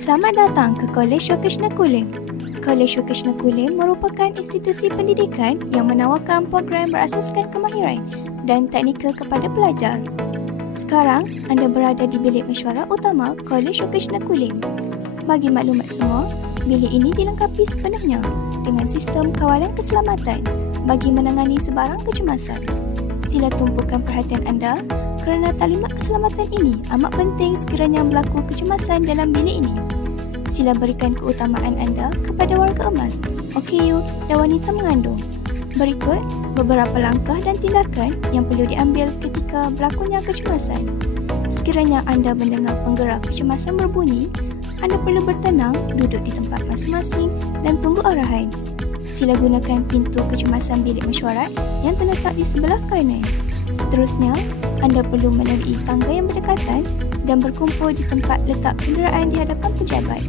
Selamat datang ke College Vocational Kulim. College Vocational Kulim merupakan institusi pendidikan yang menawarkan program berasaskan kemahiran dan teknikal kepada pelajar. Sekarang, anda berada di bilik mesyuarat utama College Vocational Kulim. Bagi maklumat semua, bilik ini dilengkapi sepenuhnya dengan sistem kawalan keselamatan bagi menangani sebarang kecemasan. Sila tumpukan perhatian anda kerana talimat keselamatan ini amat penting sekiranya berlaku kecemasan dalam bilik ini. Sila berikan keutamaan anda kepada warga emas, OKU dan wanita mengandung. Berikut beberapa langkah dan tindakan yang perlu diambil ketika berlakunya kecemasan. Sekiranya anda mendengar penggerak kecemasan berbunyi, anda perlu bertenang, duduk di tempat masing-masing dan tunggu arahan. Sila gunakan pintu kecemasan bilik mesyuarat yang terletak di sebelah kanan. Seterusnya, anda perlu meneru'i tangga yang berdekatan dan berkumpul di tempat letak kenderaan di hadapan pejabat.